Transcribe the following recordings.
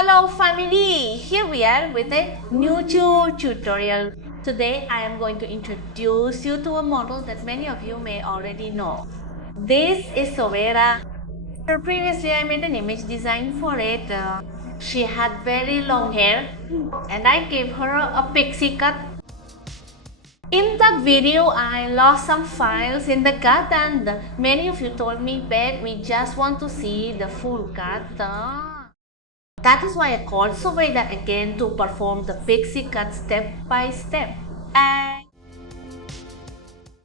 Hello family, here we are with a new tutorial. Today I am going to introduce you to a model that many of you may already know. This is Sovera. Previously I made an image design for it. She had very long hair and I gave her a pixie cut. In that video, I lost some files in the cut and many of you told me that we just want to see the full cut. That is why I called Soveda again to perform the pixie cut step by step. And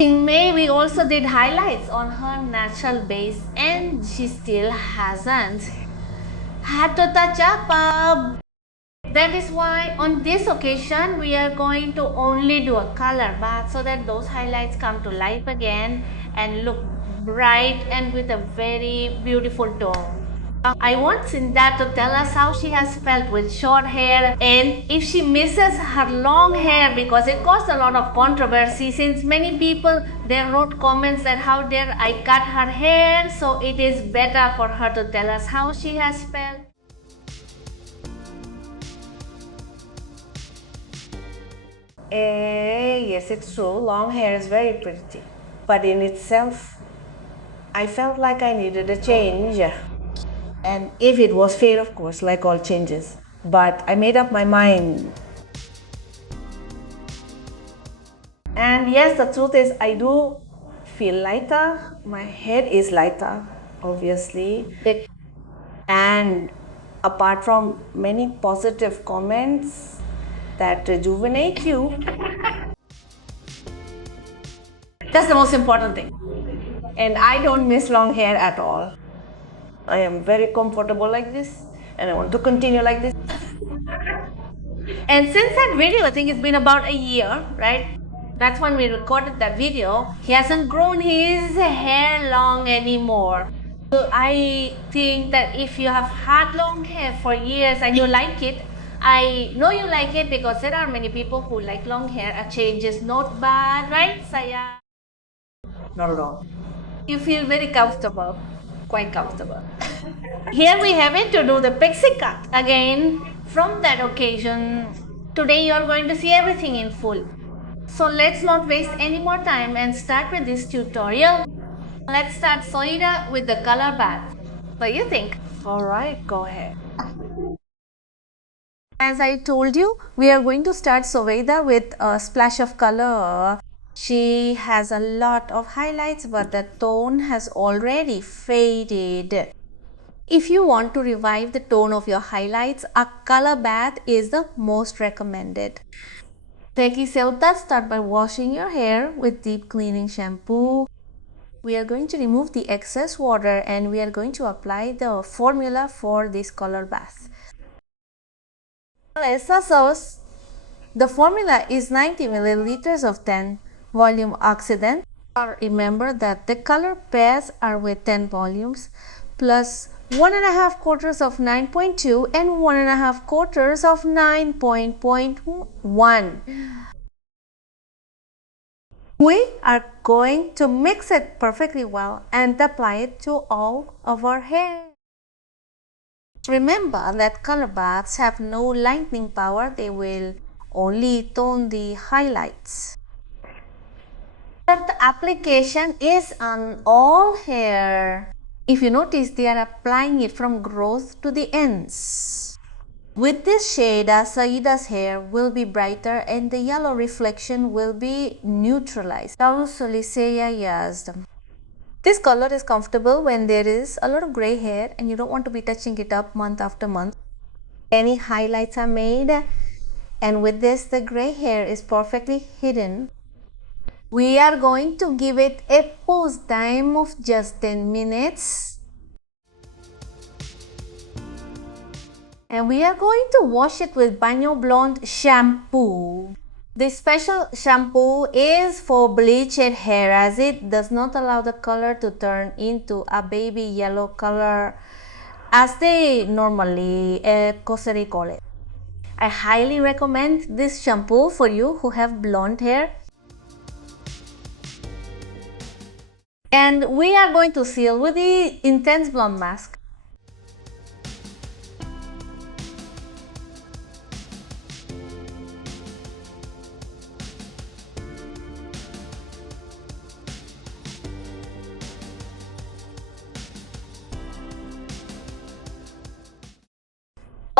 in May, we also did highlights on her natural base and she still hasn't had to touch up. That is why on this occasion we are going to only do a color bath so that those highlights come to life again and look bright and with a very beautiful tone. I want Cinda to tell us how she has felt with short hair and if she misses her long hair, because it caused a lot of controversy since many people they wrote comments that how dare I cut her hair, so it is better for her to tell us how she has felt. Yes, it's true. Long hair is very pretty. But in itself, I felt like I needed a change. And if it was fade, of course, like all changes. But I made up my mind. And yes, the truth is, I do feel lighter. My head is lighter, obviously. And apart from many positive comments that rejuvenate you, that's the most important thing. And I don't miss long hair at all. I am very comfortable like this and I want to continue like this. And since that video, I think it's been about a year, right? That's when we recorded that video. He hasn't grown his hair long anymore. So I think that if you have had long hair for years and you like it, I know you like it because there are many people who like long hair. A change is not bad, right, Saya? Not at all. You feel very comfortable, quite comfortable. Here we have it to do the pixie cut. Again, from that occasion, today you are going to see everything in full. So let's not waste any more time and start with this tutorial. Let's start Soida with the color bath. What do you think? Alright, go ahead. As I told you, we are going to start Soveda with a splash of color. She has a lot of highlights, but the tone has already faded. If you want to revive the tone of your highlights, a color bath is the most recommended. Tequiseuta, start by washing your hair with deep cleaning shampoo. We are going to remove the excess water and we are going to apply the formula for this color bath. Essa sauce, the formula is 90 milliliters of 10 volume oxidant. Remember that the color pairs are with 10 volumes plus 1.5 quarters of 9.2 and 1.5 quarters of 9.1. We are going to mix it perfectly well and apply it to all of our hair. Remember that color baths have no lightening power, they will only tone the highlights. The application is on all hair. If you notice, they are applying it from growth to the ends. With this shade, Saida's hair will be brighter and the yellow reflection will be neutralized. This color is comfortable when there is a lot of gray hair and you don't want to be touching it up month after month. Any highlights are made, and with this the gray hair is perfectly hidden. We are going to give it a pose time of just 10 minutes. And we are going to wash it with Baño Blonde shampoo. This special shampoo is for bleached hair as it does not allow the color to turn into a baby yellow color as they normally koseri call it. I highly recommend this shampoo for you who have blonde hair. And we are going to seal with the Intense Blonde Mask.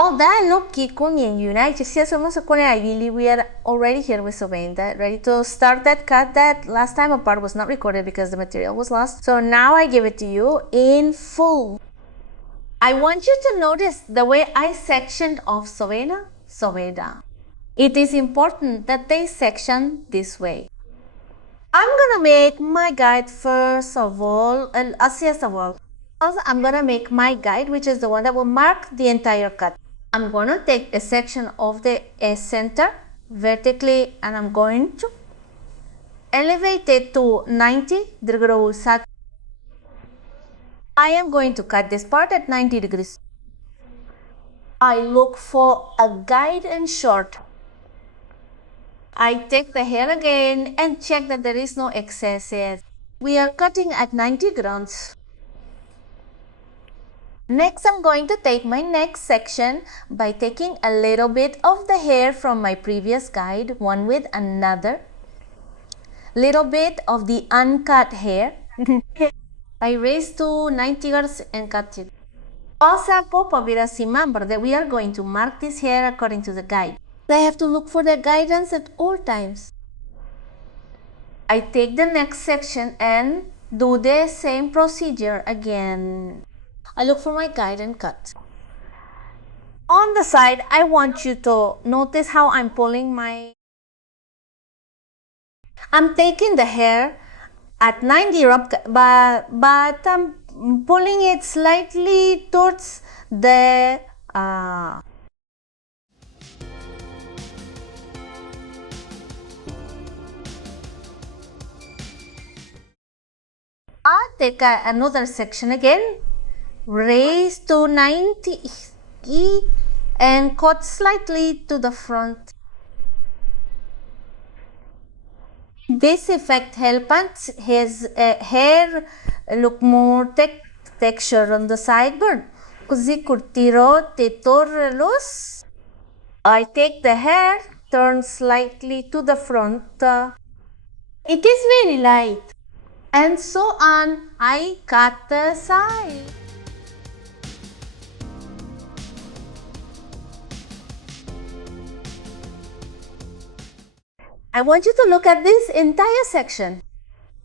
Oh, that look, Kikun and Yuna. Just see some really we are already here with Sovenda, ready to start that cut that last time a part was not recorded because the material was lost. So now I give it to you in full. I want you to notice the way I sectioned off Soveda. It is important that they section this way. I'm gonna make my guide first of all, and as of all. Also, I'm gonna make my guide, which is the one that will mark the entire cut. I'm gonna take a section of the center vertically and I'm going to elevate it to 90 degrees. I am going to cut this part at 90 degrees. I look for a guide and short. I take the hair again and check that there is no excesses. We are cutting at 90 grams. Next, I'm going to take my next section by taking a little bit of the hair from my previous guide, one with another. Little bit of the uncut hair. I raise to 90 degrees and cut it. Also, remember that we are going to mark this hair according to the guide. I have to look for the guidance at all times. I take the next section and do the same procedure again. I look for my guide and cut. On the side, I want you to notice how I'm pulling I'm taking the hair at 90 but I'm pulling it slightly towards the I'll take another section again, raise to 90 and cut slightly to the front. This effect helps his hair look more texture on the sideburn. Così curtirò te torre loose. I take the hair, turn slightly to the front. It is very light. And so on, I cut the side. I want you to look at this entire section.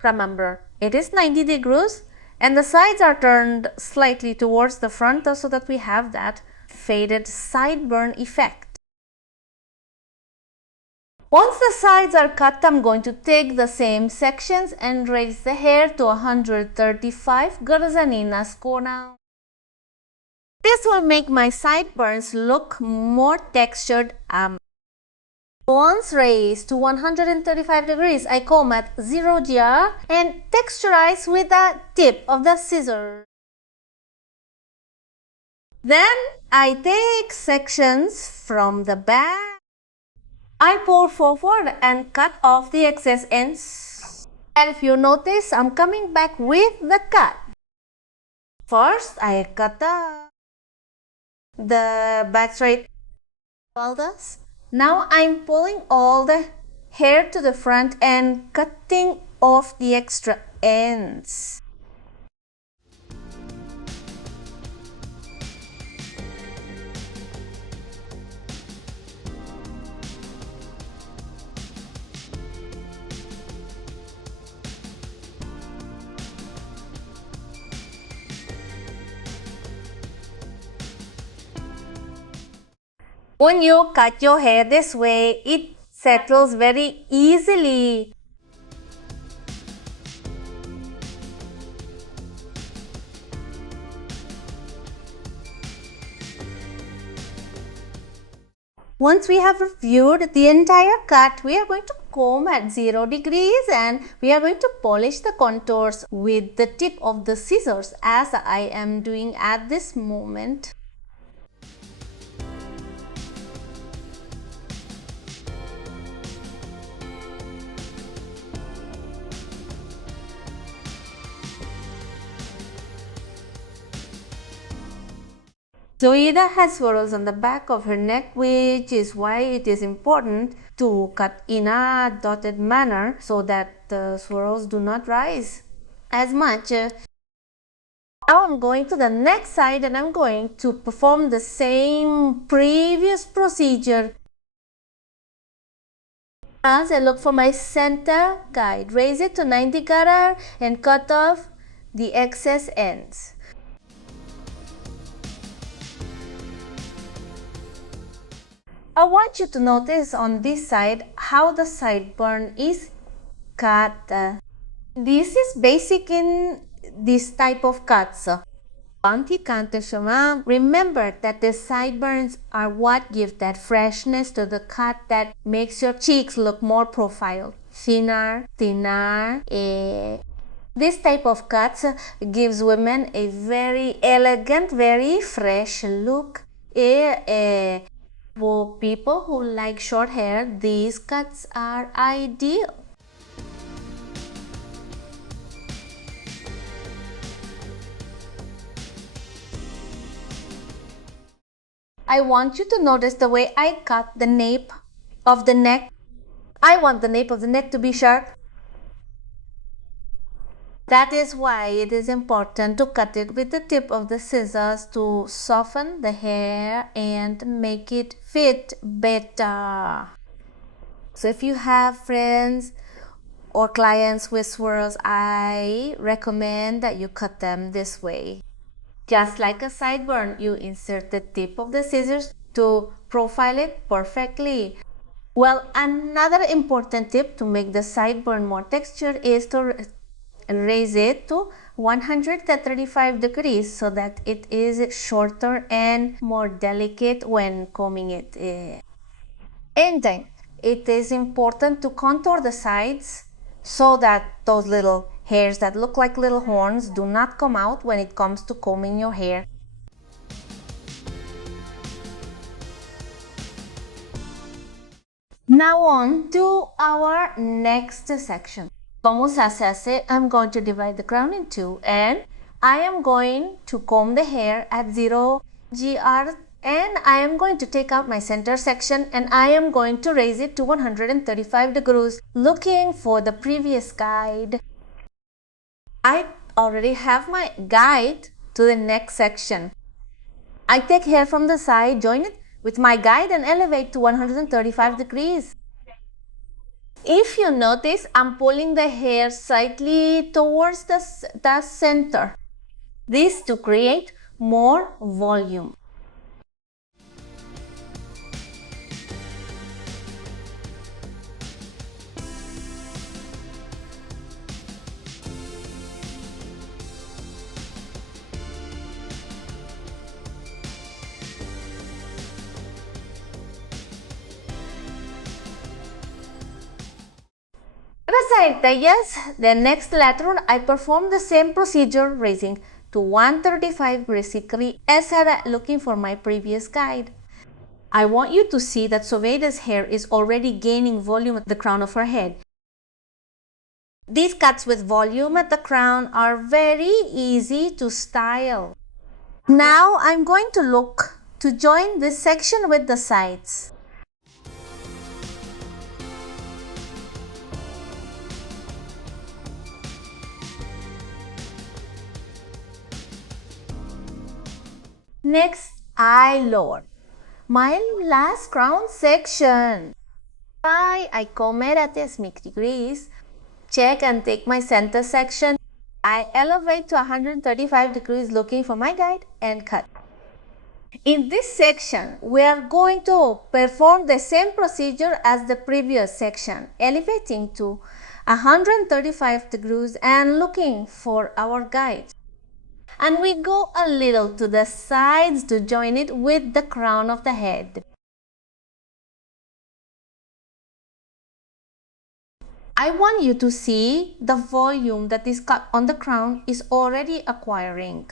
Remember, it is 90 degrees and the sides are turned slightly towards the front so that we have that faded sideburn effect. Once the sides are cut, I'm going to take the same sections and raise the hair to 135 Garzanina Scona. This will make my sideburns look more textured. Once raised to 135 degrees, I comb at 0 GR and texturize with the tip of the scissors. Then I take sections from the back. I pull forward and cut off the excess ends. And if you notice, I'm coming back with the cut. First, I cut the back straight shoulders. Now I'm pulling all the hair to the front and cutting off the extra ends. When you cut your hair this way, it settles very easily. Once we have reviewed the entire cut, we are going to comb at 0 degrees and we are going to polish the contours with the tip of the scissors as I am doing at this moment. Zoida has swirls on the back of her neck, which is why it is important to cut in a dotted manner so that the swirls do not rise as much. Now I'm going to the next side and I'm going to perform the same previous procedure. As I look for my center guide, raise it to 90 carat and cut off the excess ends. I want you to notice on this side how the sideburn is cut. This is basic in this type of cuts. Remember that the sideburns are what give that freshness to the cut that makes your cheeks look more profiled, thinner. This type of cuts gives women a very elegant, very fresh look. For people who like short hair, these cuts are ideal. I want you to notice the way I cut the nape of the neck. I want the nape of the neck to be sharp. That is why it is important to cut it with the tip of the scissors to soften the hair and make it fit better. So if you have friends or clients with swirls, I recommend that you cut them this way. Just like a sideburn, you insert the tip of the scissors to profile it perfectly. Well, another important tip to make the sideburn more textured is to raise it to 135 degrees so that it is shorter and more delicate when combing it. And then it is important to contour the sides so that those little hairs that look like little horns do not come out when it comes to combing your hair. Now on to our next section. Vamos a hacerse, I'm going to divide the crown in two and I am going to comb the hair at 0 GR and I am going to take out my center section and I am going to raise it to 135 degrees looking for the previous guide. I already have my guide to the next section. I take hair from the side, join it with my guide and elevate to 135 degrees. If you notice, I'm pulling the hair slightly towards the center. This to create more volume. Besides the next lateral, I perform the same procedure, raising to 135 basically as I looking for my previous guide. I want you to see that Soveida's hair is already gaining volume at the crown of her head. These cuts with volume at the crown are very easy to style. Now I'm going to look to join this section with the sides. Next, I lower my last crown section. I comb it at 6 degrees, check and take my center section. I elevate to 135 degrees looking for my guide and cut. In this section, we are going to perform the same procedure as the previous section, elevating to 135 degrees and looking for our guide. And we go a little to the sides to join it with the crown of the head. I want you to see the volume that is cut on the crown is already acquiring.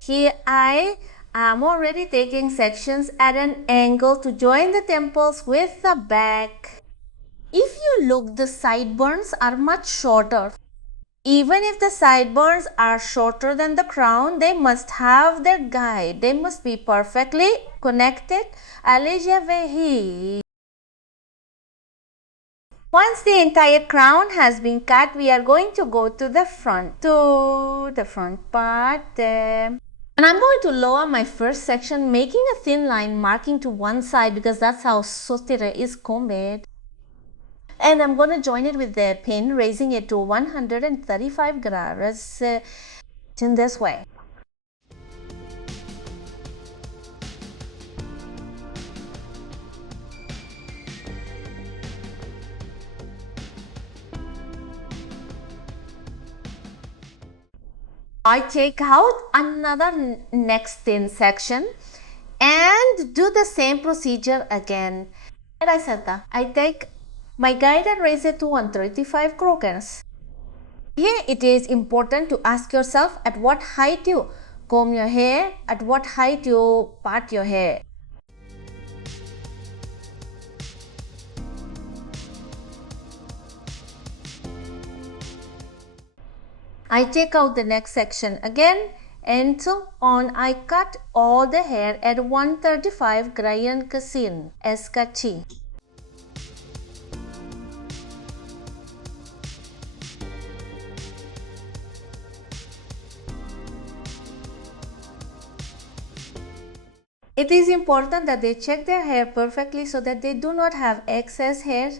Here I am already taking sections at an angle to join the temples with the back. If you look, the sideburns are much shorter. Even if the sideburns are shorter than the crown, they must have their guide. They must be perfectly connected. Allez, je. Once the entire crown has been cut, we are going to go to the front part. And I'm going to lower my first section, making a thin line marking to one side because that's how sotire is combed. And I'm going to join it with the pin, raising it to 135 grads in this way. I take out another next thin section and do the same procedure again. And I said that I take my guide and raise it to 135 crocus. Here it is important to ask yourself at what height you comb your hair, at what height you part your hair. I take out the next section again and so on. I cut all the hair at 135 grayan kasin eskachi. It is important that they check their hair perfectly so that they do not have excess hair.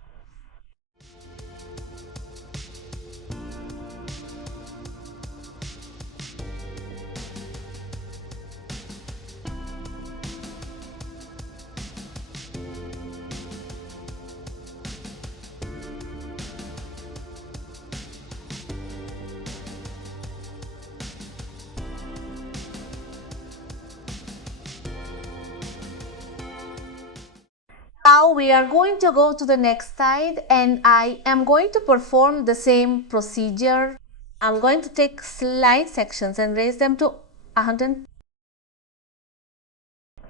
Now we are going to go to the next side and I am going to perform the same procedure. I'm going to take slight sections and raise them to 100.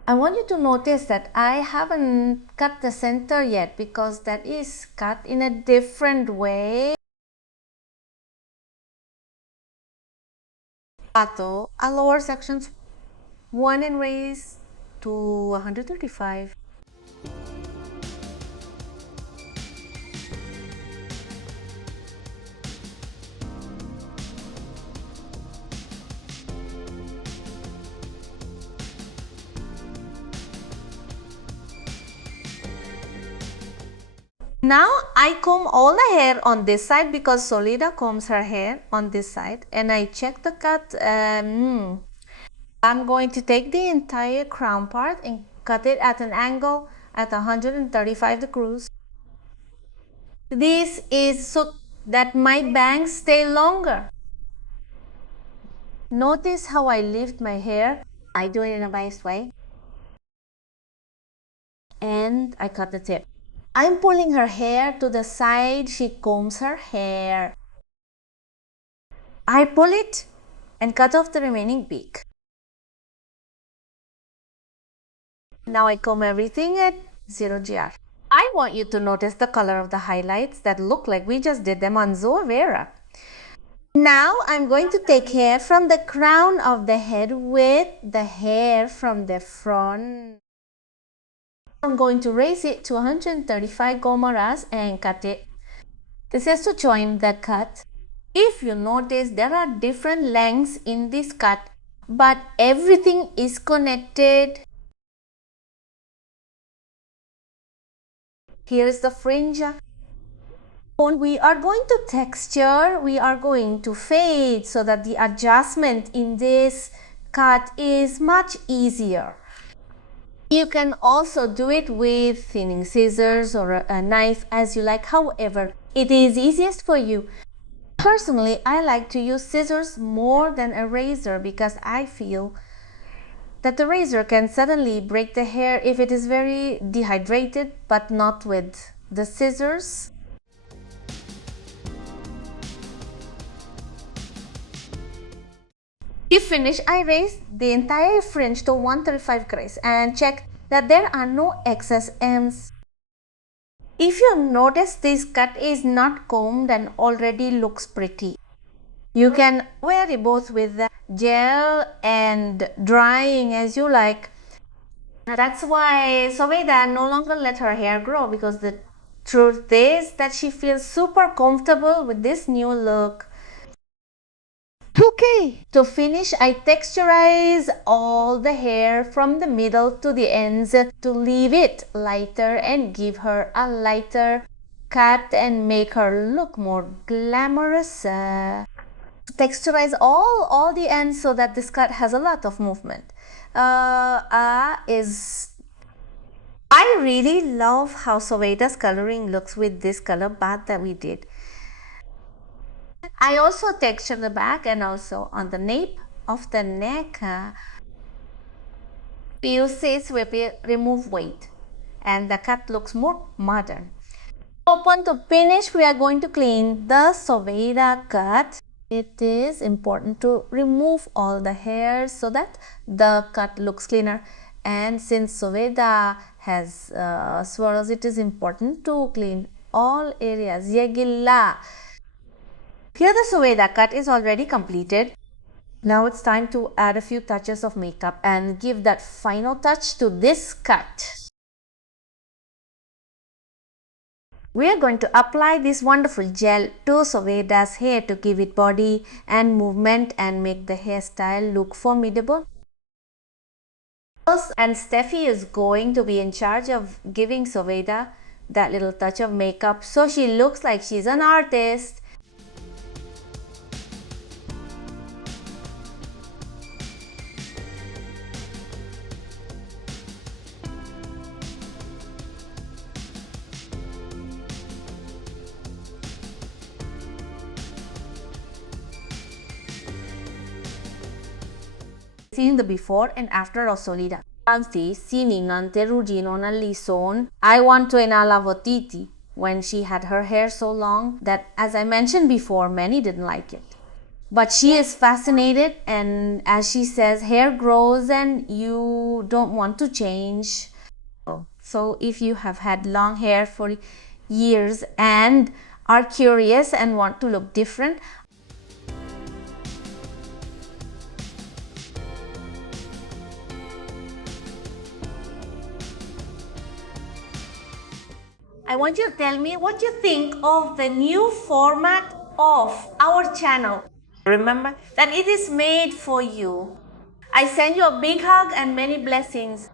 I want you to notice that I haven't cut the center yet because that is cut in a different way. Pato, a lower sections 1 and raise to 135. Now I comb all the hair on this side because Solida combs her hair on this side and I check the cut. I'm going to take the entire crown part and cut it at an angle at 135 degrees. This is so that my bangs stay longer. Notice how I lift my hair. I do it in a nice way. And I cut the tip. I'm pulling her hair to the side she combs her hair. I pull it and cut off the remaining beak. Now I comb everything at 0 GR. I want you to notice the color of the highlights that look like we just did them on Zoe Vera. Now I'm going to take hair from the crown of the head with the hair from the front. I'm going to raise it to 135 gomoras and cut it. This is to join the cut. If you notice, there are different lengths in this cut, but everything is connected. Here is the fringe. We are going to texture, we are going to fade so that the adjustment in this cut is much easier. You can also do it with thinning scissors or a knife as you like, however it is easiest for you. Personally, I like to use scissors more than a razor because I feel that the razor can suddenly break the hair if it is very dehydrated, but not with the scissors. To finish, I raised the entire fringe to 135 grays and checked that there are no excess ends. If you notice, this cut is not combed and already looks pretty. You can wear it both with the gel and drying as you like. That's why Soveda no longer let her hair grow, because the truth is that she feels super comfortable with this new look. Okay, to finish, I texturize all the hair from the middle to the ends to leave it lighter and give her a lighter cut and make her look more glamorous. Texturize all the ends so that this cut has a lot of movement. I really love how Soveda's coloring looks with this color bath that we did. I also texture the back and also on the nape of the neck. Pieces will remove weight and the cut looks more modern. Open to finish, we are going to clean the Soveda cut. It is important to remove all the hairs so that the cut looks cleaner. And since Soveda has swirls, it is important to clean all areas. Yagilla. Here the Soveda cut is already completed. Now it's time to add a few touches of makeup and give that final touch to this cut. We are going to apply this wonderful gel to Soveda's hair to give it body and movement and make the hairstyle look formidable. And Steffi is going to be in charge of giving Soveda that little touch of makeup so she looks like she's an artist. Seeing the before and after of Solida. Anzi, sininante ruginon all'ison. I want to inalavotiti when she had her hair so long that, as I mentioned before, many didn't like it. But she is fascinated, and as she says, hair grows and you don't want to change. So if you have had long hair for years and are curious and want to look different, I want you to tell me what you think of the new format of our channel. Remember that it is made for you. I send you a big hug and many blessings.